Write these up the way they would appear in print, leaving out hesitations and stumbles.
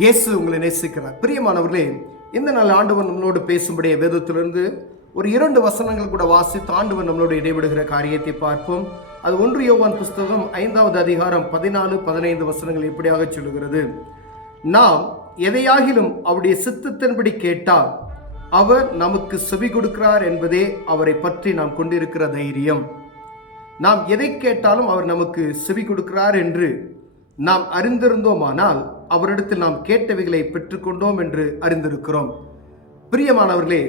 இயேசு உங்களை நேசிக்கிறார். பிரியமானவர்களே, இந்த நாள் ஆண்டவர் நம்மளோடு பேசும்படிய வேதத்திலிருந்து ஒரு 2 வசனங்கள் கூட வாசித்து ஆண்டவர் நம்மளோடு இடைவிடுகிற காரியத்தை பார்ப்போம். அது 1 யோவான் புஸ்தகம் 5வது அதிகாரம் 14-15 வசனங்கள் இப்படியாக சொல்லுகிறது. நாம் எதையாகிலும் அவருடைய சித்தத்தின்படி கேட்டால் அவர் நமக்கு செவி கொடுக்கிறார் என்பதே அவரை பற்றி நாம் கொண்டிருக்கிற தைரியம். நாம் எதை கேட்டாலும் அவர் நமக்கு செவி கொடுக்கிறார் என்று நாம் அறிந்திருந்தோமானால் அவரிடத்தில் நாம் கேட்டவைகளை பெற்றுக்கொண்டோம் என்று அறிந்திருக்கிறோம். பிரியமானவர்களே,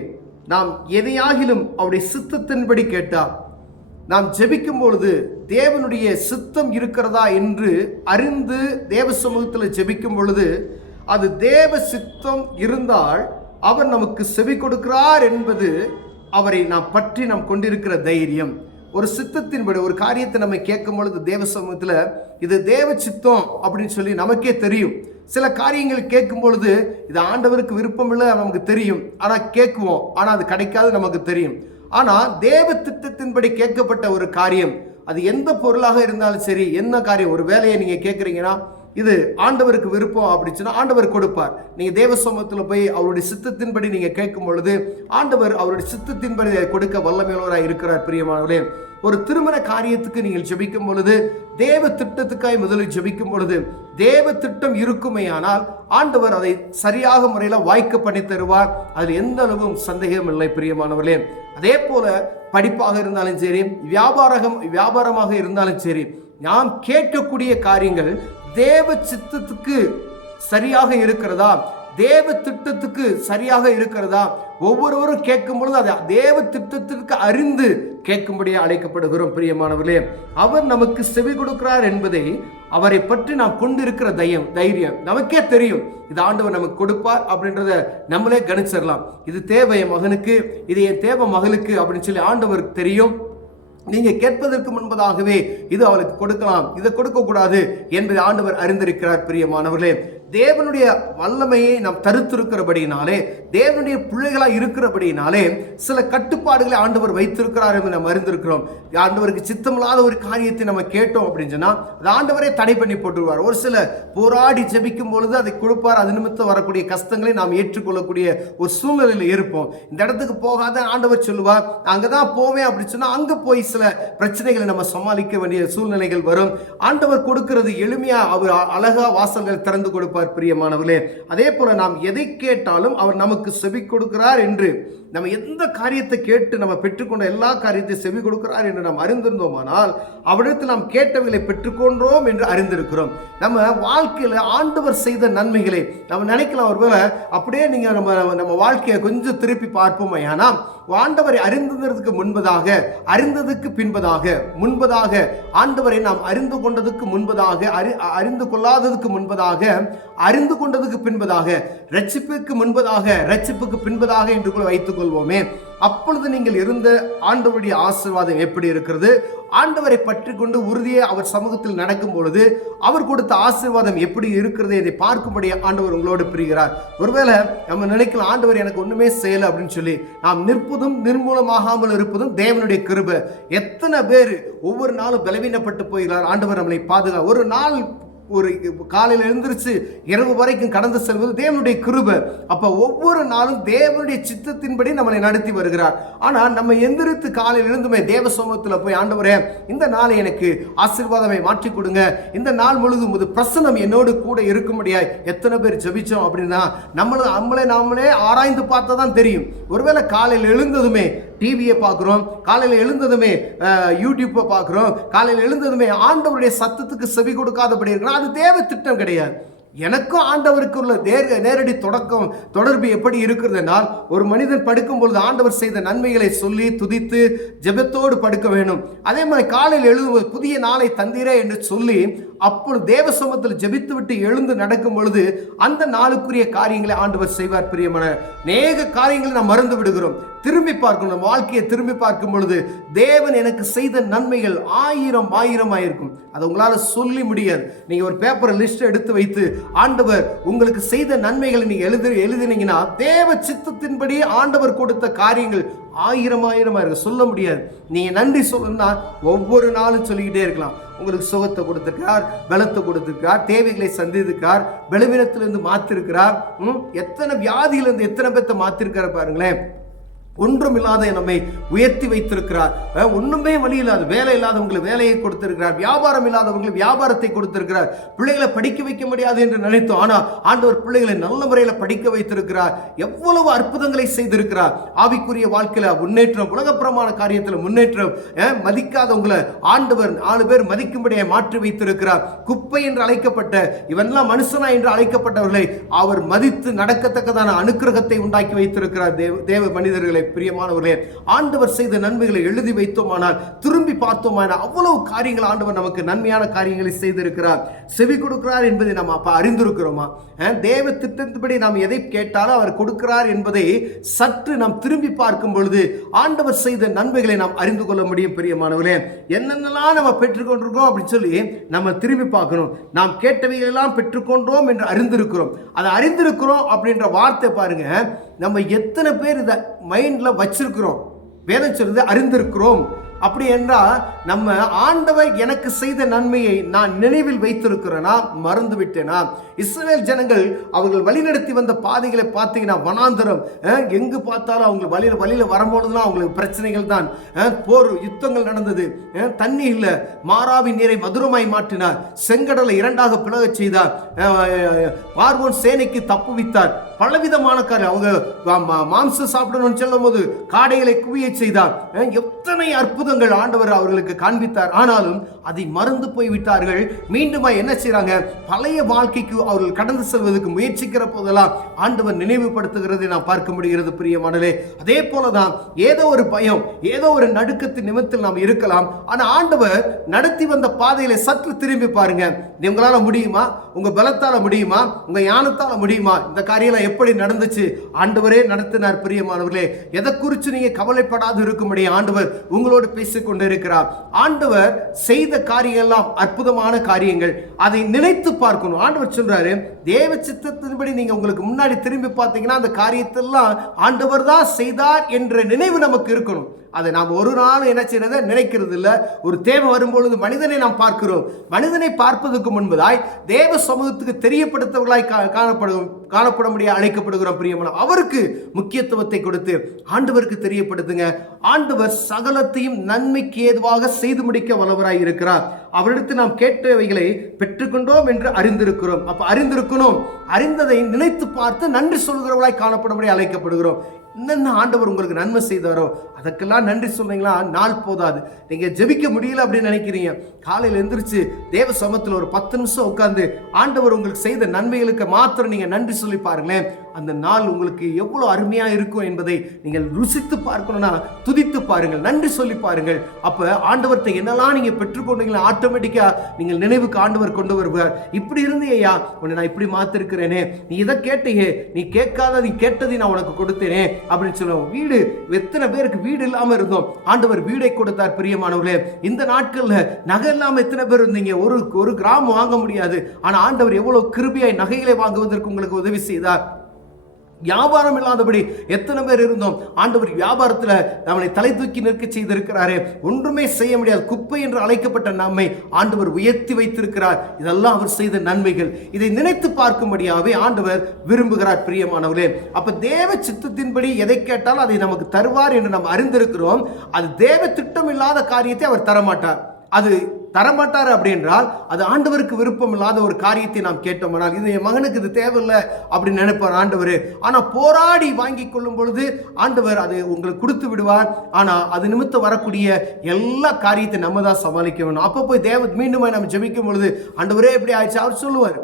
நாம் எதையாகிலும் அவருடைய சித்தத்தின்படி கேட்டால், நாம் ஜெபிக்கும் பொழுது தேவனுடைய சித்தம் இருக்கிறதா என்று அறிந்து தேவ சமூகத்தில் ஜெபிக்கும் பொழுது அது தேவ சித்தம் இருந்தால் அவர் நமக்கு செவி கொடுக்கிறார் என்பது அவரை நாம் பற்றி நாம் கொண்டிருக்கிற தைரியம். ஒரு சித்தத்தின்படி ஒரு காரியத்தை நம்ம கேட்கும் பொழுது தேவ சமூகத்தில் இது தேவ சித்தம் அப்படின்னு சொல்லி நமக்கே தெரியும். சில காரியங்கள் கேட்கும் பொழுது இது ஆண்டவருக்கு விருப்பம் இல்லை நமக்கு தெரியும், ஆனால் கேட்குவோம், ஆனால் அது கிடைக்காது நமக்கு தெரியும். ஆனால் தேவ திட்டத்தின்படி கேட்கப்பட்ட ஒரு காரியம், அது எந்த பொருளாக இருந்தாலும் சரி, என்ன காரியம், ஒரு வேலையை நீங்கள் கேட்குறீங்கன்னா இது ஆண்டவருக்கு விருப்பம் அப்படின்னா ஆண்டவர் கொடுப்பார். நீங்கள் தேவ சமூகத்தில் போய் அவருடைய சித்தத்தின்படி நீங்கள் கேட்கும் பொழுது ஆண்டவர் அவருடைய சித்தத்தின்படி கொடுக்க வல்லமையுள்ளவராக இருக்கிறார். பிரியமானவர்களே, ஒரு திருமண காரியத்துக்கு நீங்கள் ஜெபிக்கும் பொழுது தேவ திட்டத்துக்காய் முதலில் ஜெபிக்கும் பொழுது தேவ திட்டம் இருக்குமேயானால் ஆண்டவர் அதை சரியாக முறையில் வாய்க்க பண்ணி தருவார். அதில் எந்த அளவும் சந்தேகம் இல்லை. பிரியமானவர்களே, அதே போல படிப்பாக இருந்தாலும் சரி, வியாபாரமாக இருந்தாலும் சரி, நாம் கேட்கக்கூடிய காரியங்கள் தேவ சித்தத்துக்கு சரியாக இருக்கிறதா, தேவ திட்டத்துக்கு சரியாக இருக்கிறதா, ஒவ்வொருவரும் கேட்கும் பொழுது அதை தேவ திட்டத்திற்கு அறிந்து கேட்கும்படியே அழைக்கப்படுகிறோம். பிரியமானவர்களே, அவர் நமக்கு செவி கொடுக்கிறார் என்பதை அவரை பற்றி நாம் கொண்டிருக்கிற தைரியம் நமக்கே தெரியும். இது ஆண்டவர் நமக்கு கொடுப்பார் அப்படின்றத நம்மளே கணிச்சிடலாம். இது தேவை என் மகனுக்கு, இது என் தேவை மகளுக்கு அப்படின்னு சொல்லி ஆண்டவருக்கு தெரியும். நீங்க கேட்பதற்கு முன்பதாகவே இது அவளுக்கு கொடுக்கலாம், இதை கொடுக்க கூடாது என்பதை ஆண்டவர் அறிந்திருக்கிறார். பிரியமானவர்களே, தேவனுடைய வல்லமையை நாம் தருத்திருக்கிறபடினாலே, தேவனுடைய பிள்ளைகளாக இருக்கிறபடினாலே சில கட்டுப்பாடுகளை ஆண்டவர் வைத்திருக்கிறார் என்று நாம் அறிந்திருக்கிறோம். ஆண்டவருக்கு சித்தமில்லாத ஒரு காரியத்தை நம்ம கேட்டோம் அப்படின்னு சொன்னா அது ஆண்டவரே தடை பண்ணி போட்டுருவார். ஒரு சில போராடி ஜெபிக்கும் பொழுது அதை கொடுப்பார். அது நிமித்தம் வரக்கூடிய கஷ்டங்களை நாம் ஏற்றுக்கொள்ளக்கூடிய ஒரு சூழ்நிலையில் இருப்போம். இந்த இடத்துக்கு போகாத ஆண்டவர் சொல்லுவார், அங்கதான் போவேன் அப்படின்னு சொன்னா அங்க போய் சில பிரச்சனைகளை நம்ம சமாளிக்க வேண்டிய சூழ்நிலைகள் வரும். ஆண்டவர் கொடுக்கிறது எளிமையா, அவர் அழகா வாசல்கள் திறந்து கொடுப்பார். பிரியமானவர்களே, அதே போல நாம் எதை கேட்டாலும் அவர் நமக்கு செவி கொடுக்கிறார் என்று, நம்ம எந்த காரியத்தை கேட்டு நம்ம பெற்றுக்கொண்ட எல்லா காரியத்தையும் செவி கொடுக்கிறார் என்று நாம் அறிந்திருந்தோமானால் அவரிடத்தில் நாம் கேட்டவைகளை பெற்றுக்கொண்டோம் என்று அறிந்திருக்கிறோம். நம்ம வாழ்க்கையில் ஆண்டவர் செய்த நன்மைகளை நம்ம நினைக்கலாம். ஒருவேளை அப்படியே நீங்க நம்ம வாழ்க்கையை கொஞ்சம் திருப்பி பார்ப்போம். ஏன்னா ஆண்டவரை அறிந்ததற்கு முன்பதாக, அறிந்ததுக்கு முன்பதாக ஆண்டவரை நாம் அறிந்து கொண்டதுக்கு முன்பதாக, அறிந்து கொள்ளாததுக்கு முன்பதாக, அறிந்து கொண்டதுக்கு பின்பதாக, ரட்சிப்புக்கு முன்பதாக, ரட்சிப்புக்கு பின்பதாக என்று கூட வைத்துக் கொள்வோமே. அப்பொழுது நீங்கள் இருந்த ஆண்டவருடைய ஆசீர்வாதம் எப்படி இருக்கிறது? ஆண்டவரை பற்றி கொண்டு உறுதியை அவர் சமூகத்தில் நடக்கும் பொழுது அவர் கொடுத்த ஆசீர்வாதம் எப்படி இருக்கிறது இதை பார்க்கும்படி ஆண்டவர் உங்களோடு பிரிகிறார். ஒருவேளை நம்ம நினைக்கலாம், ஆண்டவர் எனக்கு ஒண்ணுமே செய்யலை அப்படின்னு சொல்லி நாம் நிற்பதும் நிர்மூலமாகாமல் இருப்பதும் தேவனுடைய கிருபை. எத்தனை பேர் ஒவ்வொரு நாளும் பலவீனப்பட்டு போகிறார். ஆண்டவர் நம்மளை பாதுகா. ஒரு நாள் ஒரு காலையில் எழுந்திருச்சு இரவு வரைக்கும் கடந்து செல்வது தேவனுடைய கிருபை. அப்ப ஒவ்வொரு நாளும் தேவனுடைய சித்தத்தின்படி நம்மளை நடத்தி வருகிறார். ஆனால் நம்ம எந்திரித்து காலையில் எழுந்துமே தேவ சமூகத்தில் போய், ஆண்டவரே இந்த நாளை எனக்கு ஆசீர்வாதமை மாற்றி கொடுங்க, இந்த நாள் முழுதும் ஒரு பிரசன்னம் என்னோடு கூட இருக்கும்படியாய் எத்தனை பேர் ஜெபிச்சோம் அப்படின்னா நாமளே ஆராய்ந்து பார்த்தா தான் தெரியும். ஒருவேளை காலையில் எழுந்ததுமே டிவியை பார்க்குறோம், காலையில் எழுந்ததுமே யூடியூப்பை பார்க்குறோம், காலையில் எழுந்ததுமே ஆண்டவருடைய சத்தத்துக்கு செவி கொடுக்காதபடி இருக்கிறோம். அது தேவ திட்டம் கிடையாது. எனக்கும் ஆண்டவருக்கு உள்ள நேரடி தொடர்பு எப்படி இருக்கிறது என்றால், ஒரு மனிதன் படுக்கும் பொழுது ஆண்டவர் செய்த நன்மைகளை சொல்லி துதித்து ஜெபத்தோடு படுக்க வேண்டும். அதே மாதிரி காலையில் எழுதும்போது புதிய நாளை தந்தீரே என்று சொல்லி அப்பொழுது தேவ சமூகத்தில் ஜெபித்து விட்டு எழுந்து நடக்கும் பொழுது அந்த நாளுக்குரிய காரியங்களை ஆண்டவர் செய்வார். பிரியமான அநேக காரியங்களை நாம் மறந்து விடுகிறோம். திரும்பி பார்க்கணும், நம்ம வாழ்க்கையை திரும்பி பார்க்கும் பொழுது தேவன் எனக்கு செய்த நன்மைகள் ஆயிரமாயிருக்கும். அதை உங்களால் சொல்லி முடியாது. நீங்க ஒரு பேப்பர் லிஸ்ட் எடுத்து வைத்து ஆண்டவர் உங்களுக்கு செய்த நன்மைகளை நீங்க எழுதினீங்கன்னா தேவ சித்தத்தின்படி ஆண்டவர் கொடுத்த காரியங்கள் ஆயிரமா இருக்கு, சொல்ல முடியாது. நீங்க நன்றி சொல்லணும்னா ஒவ்வொரு நாளும் சொல்லிக்கிட்டே இருக்கலாம். உங்களுக்கு சுகத்தை கொடுத்திருக்கிறார், பலத்தை கொடுத்திருக்கிறார், தேவைகளை சந்தித்திருக்கிறார், பலவீனத்திலிருந்து மாத்திருக்கிறார். எத்தனை வியாதியிலிருந்து எத்தனை பேர்த்த மாத்திருக்கிறார் பாருங்களேன். ஒன்றும் இல்லாத நம்மை உயர்த்தி வைத்திருக்கிறார். ஒண்ணுமே வழி இல்லாத வேலை இல்லாதவங்களுக்கு வேலையை கொடுத்திருக்கிறார், வியாபாரம் இல்லாதவங்களுக்கு வியாபாரத்தை கொடுத்திருக்கிறார். பிள்ளைகளை படிக்க வைக்க முடியாது என்று நினைத்தோம், ஆனா ஆண்டவர் பிள்ளைகளை நல்ல முறையில் படிக்க வைத்திருக்கிறார். எவ்வளவு அற்புதங்களை செய்திருக்கிறார். ஆவிக்குரிய வாழ்க்கையில முன்னேற்றம், உலகப்புறமான காரியத்தில் முன்னேற்றம். மதிக்காதவங்களை ஆண்டவர் 4 பேர் மதிக்கும்படியை மாற்றி வைத்திருக்கிறார். குப்பை என்று அழைக்கப்பட்ட இவெல்லாம் மனுஷனா என்று அழைக்கப்பட்டவர்களை அவர் மதித்து நடக்கத்தக்கதான அனுக்கிரகத்தை உண்டாக்கி வைத்திருக்கிறார். தேவ மனிதர்களை, பிரியமானவர்களே, ஆண்டவர் செய்த நன்மைகளை எழுதி வைத்தோமானால், திரும்பி பார்த்தோமானால் அவ்வளவு காரியங்கள் ஆண்டவர் நமக்கு நன்மையான காரியங்களை செய்திருக்கிறார். செவி கொடுக்கிறார் என்பதை நாம் அப்ப அறிந்திருக்கிறோமா? தேவ திட்டத்தின்படி நாம் எதை கேட்டாலும் அவர் கொடுக்கிறார் என்பதை சற்று நாம் திரும்பி பார்க்கும் பொழுது ஆண்டவர் செய்த நன்மைகளை நாம் அறிந்து கொள்ள முடியும். பிரியமானவர்களே, என்னென்னலாம் நம்ம பெற்றுக்கொண்டிருக்கோம் அப்படின்னு சொல்லி நம்ம திரும்பி பார்க்கணும். நாம் கேட்டவைகளெல்லாம் பெற்றுக்கொண்டோம் என்று அறிந்திருக்கிறோம். அதை அறிந்திருக்கிறோம் அப்படின்ற வார்த்தை பாருங்க, நம்ம எத்தனை பேர் இதை மைண்ட்ல வச்சிருக்கிறோம். வேதம் சொல்றது அறிந்திருக்கிறோம். அப்படி என்றால் நம்ம ஆண்டவர் எனக்கு செய்த நன்மையை நான் நினைவில் வைத்திருக்கிறேனா, மறந்து விட்டேனா? இஸ்ரவேல் ஜனங்கள் அவர்கள் வழிநடத்தி வந்த பாதைகளை பார்த்தீங்கன்னா, வனாந்தரம், எங்கு பார்த்தாலும் அவங்க வழியில வரும்போதுலாம் அவங்களுக்கு பிரச்சனைகள் தான். போர் யுத்தங்கள் நடந்தது, தண்ணி இல்லை, மாறாவின் நீரை மதுரமாய் மாற்றினார், செங்கடலை 2ஆக பிளக செய்தார், பார்வோன் சேனைக்கு தப்புவித்தார், பலவிதமான காரியம். அவங்க மாம்சம் சாப்பிடணும்னு சொல்லும் போது காடைகளை குவிய செய்தார். எத்தனை அற்புதங்கள் ஆண்டவர் அவர்களுக்கு காண்பித்தார். ஆனாலும் அதை மறந்து போய்விட்டார்கள். மீண்டும் என்ன செய்றாங்க? பழைய வாழ்க்கைக்கு அவர்கள் கடந்து செல்வதற்கு முயற்சிக்கிற போதெல்லாம் ஆண்டவர் நினைவுபடுத்துகிறதை நாம் பார்க்க முடிகிறது. பிரியமானவர்களே, அதே போலதான் ஏதோ ஒரு பயம், ஏதோ ஒரு நடுக்கத்தின் நிமித்தத்தில் நாம் இருக்கலாம். ஆனா ஆண்டவர் நடத்தி வந்த பாதையில சற்று திரும்பி பாருங்க. உங்களால முடியுமா? உங்க பலத்தால முடியுமா? உங்க ஞானத்தால முடியுமா? இந்த காரியம் எப்படி நடந்துச்சு? ஆண்டவரே நடத்தினார். பிரியமானவர்களே, எதை குறித்து நீங்க கவலைப்படாது இருக்கும்படி ஆண்டவர் உங்களோடு பேசிக் கொண்டிருக்கிறார். ஆண்டவர் செய்த காரியங்கள் எல்லாம் அற்புதமான காரியங்கள். அதை நினைத்து பார்க்கணும். ஆண்டவர் சொல்றாரு, தேவ சித்தத்தின்படி நீங்க உங்களுக்கு முன்னாடி திரும்பி பார்த்தீங்கன்னா அந்த காரியத்தெல்லாம் ஆண்டவர் தான் செய்தார் என்ற நினைவு நமக்கு இருக்கணும். அதை நாம் ஒரு நாள் என்ன செய்யறத நினைக்கிறது இல்லை. ஒரு தேவை வரும்பொழுது மனிதனை நாம் பார்க்கிறோம். மனிதனை பார்ப்பதற்கு முன்பதாய் தேவ சமூகத்துக்கு தெரியப்படுத்தவர்களாய் காணப்பட முடியாது அழைக்கப்படுகிறோம். பிரியமான அவருக்கு முக்கியத்துவத்தை கொடுத்து ஆண்டவருக்கு தெரியப்படுத்துங்க. ஆண்டவர் சகலத்தையும் நன்மைக்கு ஏதுவாக செய்து முடிக்க வல்லவராய் இருக்கிறார். அவரிடத்து நாம் கேட்டவைகளை பெற்றுக்கொண்டோம் என்று அறிந்திருக்கிறோம். அப்ப அறிந்திருக்கணும். அறிந்ததை நினைத்து பார்த்து நன்றி சொல்கிறவர்களாய் காணப்படும்படி அழைக்கப்படுகிறோம். என்னென்ன ஆண்டவர் உங்களுக்கு நன்மை செய்தாரோ அதுக்கெல்லாம் நன்றி சொல்றீங்களா? நாள் போதாது. நீங்க ஜெபிக்க முடியல அப்படின்னு நினைக்கிறீங்க, காலையில் எந்திரிச்சு தேவ சமூகத்தில் ஒரு 10 நிமிஷம் உட்கார்ந்து ஆண்டவர் உங்களுக்கு செய்த நன்மைகளுக்கு மாத்திரம் நீங்க நன்றி சொல்லி பாருங்களேன். அந்த நாள் உங்களுக்கு எவ்வளவு அருமையா இருக்கும் என்பதை நீங்கள் ருசித்து பார்க்கணும்னா துதித்து பாருங்கள், நன்றி சொல்லி பாருங்கள். அப்ப ஆண்டவர்கிட்ட என்னெல்லாம் நீங்க பெற்றுக்கொண்டீங்களா ஆட்டோமேட்டிக்கா நீங்கள் நினைவுக்கு ஆண்டவர் கொண்டு வருவார். இப்படி இருந்தேயா, உன்னை நான் இப்படி மாத்திருக்கிறேனே, நீ இதை கேட்டையே, நீ கேட்காத நீ கேட்டதை நான் உனக்கு கொடுத்தேனே அப்படின்னு சொல்லுவோம். வீடு, எத்தனை பேருக்கு வீடு இல்லாம இருந்தோம், ஆண்டவர் வீடை கொடுத்தார். பிரியமானவர்களே, இந்த நாட்கள்ல நகை இல்லாம எத்தனை பேர் இருந்தீங்க? ஒரு கிராம் வாங்க முடியாது. ஆனா ஆண்டவர் எவ்வளவு கிருபையாய் நகைகளை வாங்குவதற்கு உங்களுக்கு உதவி செய்தார். வியாபாரம் இல்லாதபடி எத்தனை பேர் இருந்தோம், ஆண்டவர் வியாபாரத்தில் நம்மளை தலை தூக்கி நிற்க செய்திருக்கிறாரே. ஒன்றுமே செய்ய முடியாது, குப்பை என்று அழைக்கப்பட்ட நம்மை ஆண்டவர் உயர்த்தி வைத்திருக்கிறார். இதெல்லாம் அவர் செய்த நன்மைகள். இதை நினைத்து பார்க்கும்படியாகவே ஆண்டவர் விரும்புகிறார். பிரியமானவர்களே, அப்ப தேவ சித்தத்தின்படி எதை கேட்டாலும் அதை நமக்கு தருவார் என்று நாம் அறிந்திருக்கிறோம். அது தேவ திட்டம் இல்லாத காரியத்தை அவர் தரமாட்டார். அது தரமாட்டார் அப்படின்றால் அது ஆண்டவருக்கு விருப்பம் இல்லாத ஒரு காரியத்தை நாம் கேட்டோம்னால், இது என் மகனுக்கு இது தேவையில்லை அப்படின்னு நினைப்பார் ஆண்டவர். ஆனால் போராடி வாங்கி கொள்ளும் பொழுது ஆண்டவர் அது உங்களுக்கு கொடுத்து விடுவார். ஆனால் அது நிமித்தம் வரக்கூடிய எல்லா காரியத்தை நம்ம தான் சமாளிக்க வேணும். அப்போ போய் மீண்டும் நம்ம ஜெபிக்கும் பொழுது ஆண்டவரே எப்படி ஆயிடுச்சு அவர் சொல்லுவார்,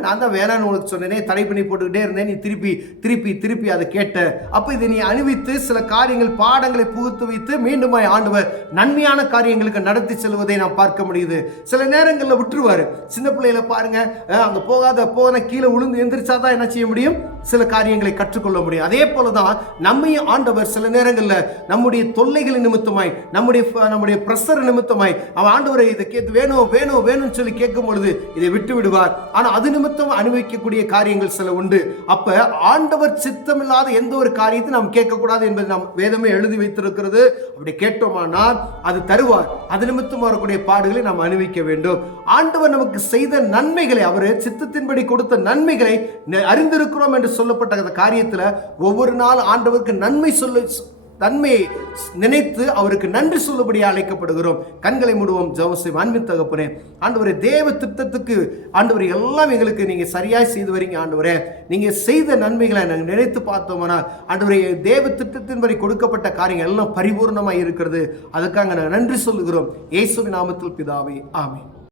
நான் தான் வேணான்னு உனக்கு சொன்னேனே, தடை பண்ணி போட்டுக்கிட்டே இருந்தேன், நீ திருப்பி திருப்பி திருப்பி அதை கேட்ட. அப்போ இதை நீ அணிவித்து சில காரியங்கள் பாடங்களை புகுத்து வைத்து மீண்டும் ஆண்டவர் நன்மையான காரியங்களுக்கு நடத்தி செல்வதை நாம் பார்க்க முடியுது. சில நேரங்களில் விட்டுருவாரு. சின்ன பிள்ளைகளை பாருங்க, அங்கே போன கீழே விழுந்து எந்திரிச்சாதான் என்ன செய்ய முடியும், சில காரியங்களை கற்றுக்கொள்ள முடியும். அதே போலதான் நம்மையும் ஆண்டவர் சில நேரங்களில் நம்முடைய தொல்லைகளின் நிமித்தமாய், நம்முடைய பிரஷர் நிமித்தமாய் அவன் ஆண்டவரை இதை கேட்டு வேணும் வேணும் வேணும்னு சொல்லி கேட்கும் பொழுது இதை விட்டு விடுவார். ஆனால் அது நிமித்தம் அனுபவிக்கக்கூடிய காரியங்கள் சில உண்டு. அப்ப ஆண்டவர் சித்தமில்லாத எந்த ஒரு காரியத்தை நாம் கேட்கக்கூடாது என்பது நாம் வேதமே எழுதி வைத்திருக்கிறது. அப்படி கேட்டோமானால் அது தருவார். அது நிமித்தம் வரக்கூடிய பாடுகளை நாம் அனுபவிக்க வேண்டும். ஆண்டவர் நமக்கு செய்த நன்மைகளை, அவர் சித்தத்தின்படி கொடுத்த நன்மைகளை அறிந்திருக்கிறோம் என்று சொல்லப்பட்ட அந்த காரியத்தில் ஒவ்வொரு நாள் ஆண்டவருக்கு நன்மையை நினைத்து அவருக்கு நன்றி சொல்லும்படி அழைக்கப்படுகிறோம். கண்களை மூடுவோம், ஜெபம் செய்வோம். அன்பின் தகப்பனே, ஆண்டவரே, தேவ திட்டத்துக்கு ஆண்டவரே எல்லாம் எங்களுக்கு நீங்க சரியாய் செய்து வரீங்க. ஆண்டவரே, நீங்க செய்த நன்மைகளை நாங்கள் நினைத்து பார்த்தோம்னா ஆண்டவரே, தேவ திட்டத்தின்படி கொடுக்கப்பட்ட காரியங்கள் எல்லாம் பரிபூர்ணமாய் இருக்கிறது. அதுக்காக நாங்கள் நன்றி சொல்லுகிறோம். இயேசுவின் நாமத்தில் பிதாவே, ஆமென்.